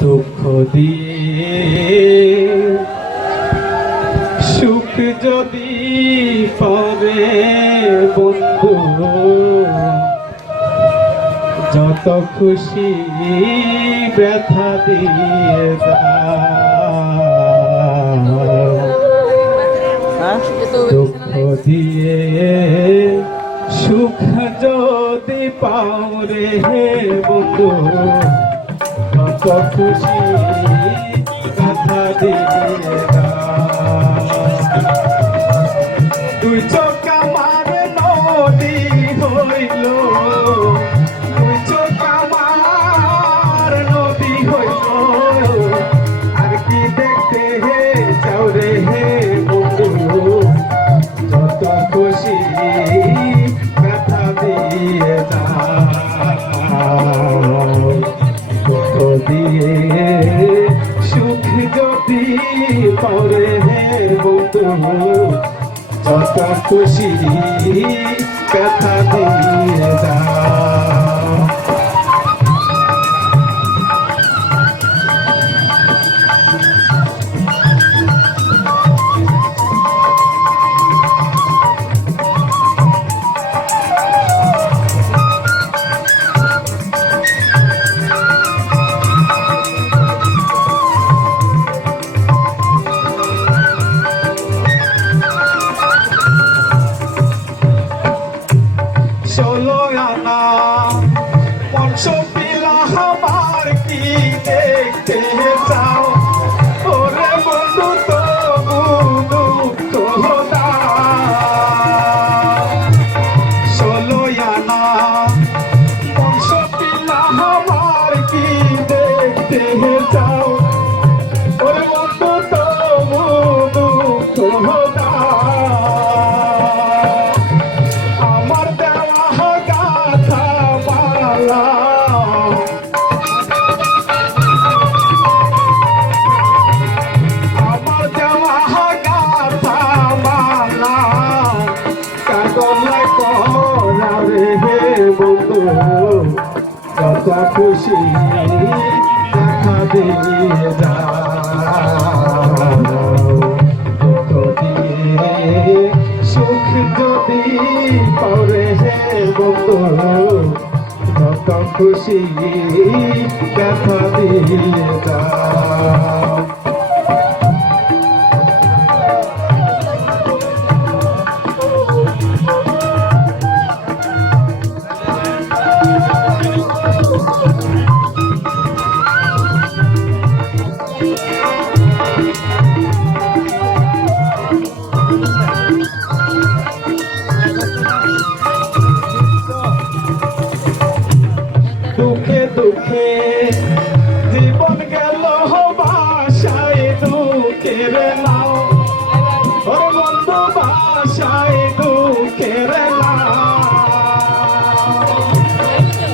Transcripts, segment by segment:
দুঃখ দিয়ে সুখ যদি পারে বন্ধু, যত খুশি ব্যথা দিয়ে দুঃখ দিয়ে সুখ যদি পাও রে বন্ধু, যত খুশি ব্যথা দিয়ে দুই চোখ আমার নদী হইল, দুই চোখ আমার নদী হইল, আর কি দেখতে চাও রে বন্ধু, যত খুশি ব্যথা দিয়ে দুঃখ দিয়ে সুখ যদি পারে বন্ধু, যত খুশি ব্যথা দিয়ে ষোলো আনা পঞ্চ পিলা আমার কি দেখতে চাও ওরে বন্ধু, তবু দুঃখ দাও। ষোলো আনা পঞ্চ পিলা আমার কি দেখতে চাও ওরে বন্ধু, তবু দুঃখ দাও। আমার দেওয়া গাথা মালা কাগলায় করা রে বন্ধু, যত খুশি দেখা দিয়ে দুঃখ দিয়ে সুখ যদি পারে বন্ধু, যত খুশি ব্যথা দিয়ে দুঃখে দুঃখে জীবন গেল বাসায় দুঃখের নাও ওরে বন্ধু, বাসায় দুঃখের নাও।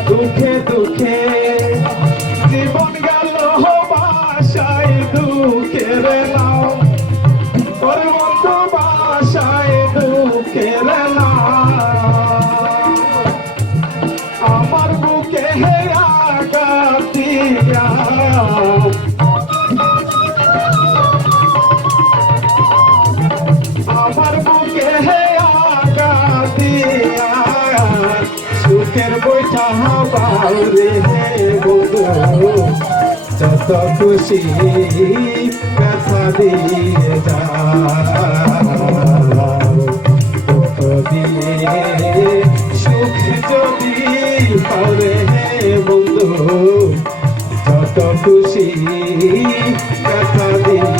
দুঃখে দুঃখে জীবন গেল বাসায় দুঃখের নাও ওরে বন্ধু, বাসায় দুঃখের নাও। আমার বুকে হে আঘাত দিয়া আমার বুকে হে আঘাত দিয়া সুখের বৈঠা বাউরে বন্ধু, যত খুশি ব্যথা দিয়ে দুঃখ দিয়ে সুখ যদি পারে বন্ধু, যত খুশি ব্যথা দিয়ে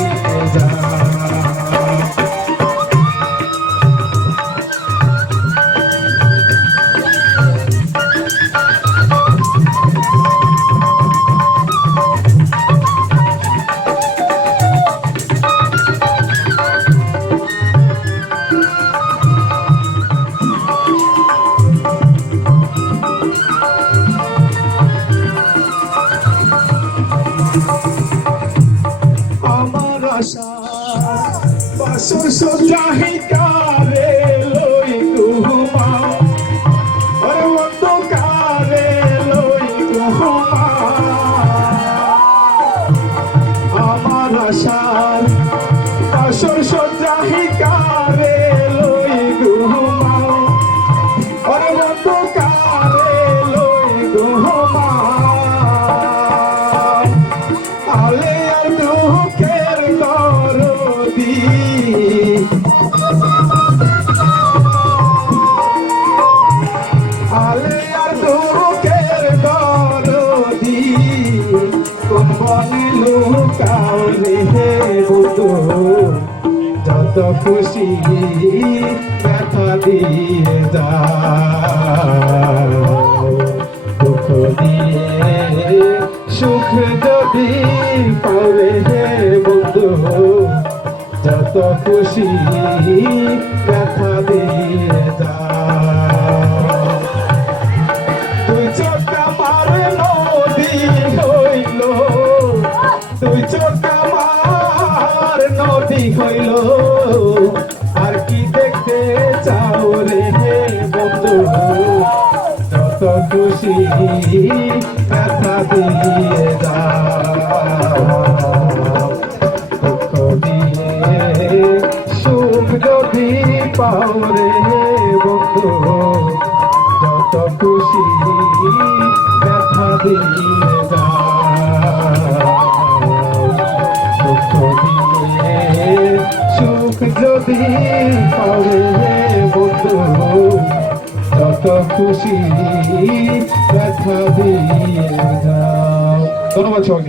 আমার আশা বাসর সজাহি কারে লই ঘুমা ওরে বন্ধু কারে লই ঘুমা আশার আসর সজ্জাহি কারে লই ঘুমাও ওরে বন্ধু কারে লই ঘুমাও আলে আর দুঃখের দরদি আলে আর দুঃখের দরদি কোন বনে লুকাও রে বন্ধু যত খুশি ব্যথা দিয়ে যাও দুঃখ দিয়ে সুখ যদি পারে হে বন্ধু যত খুশি ব্যথা দিয়ে যাও তুই চোখ আমার নদী হইল তুই চোখ আমার নদী হইল আর কি দেখতে চাও রে হে বন্ধু যত খুশি ব্যথা দিয়ে যাও দুঃখ দিয়ে সুখ যদি পাও রে বন্ধু যত খুশি ব্যথা দিয়ে যাও দুঃখ দিয়ে সুখ যদি পাবে বন্ধু যত খুশি ব্যথা দিয়ে যাও। ধন্যবাদ সবাইকে।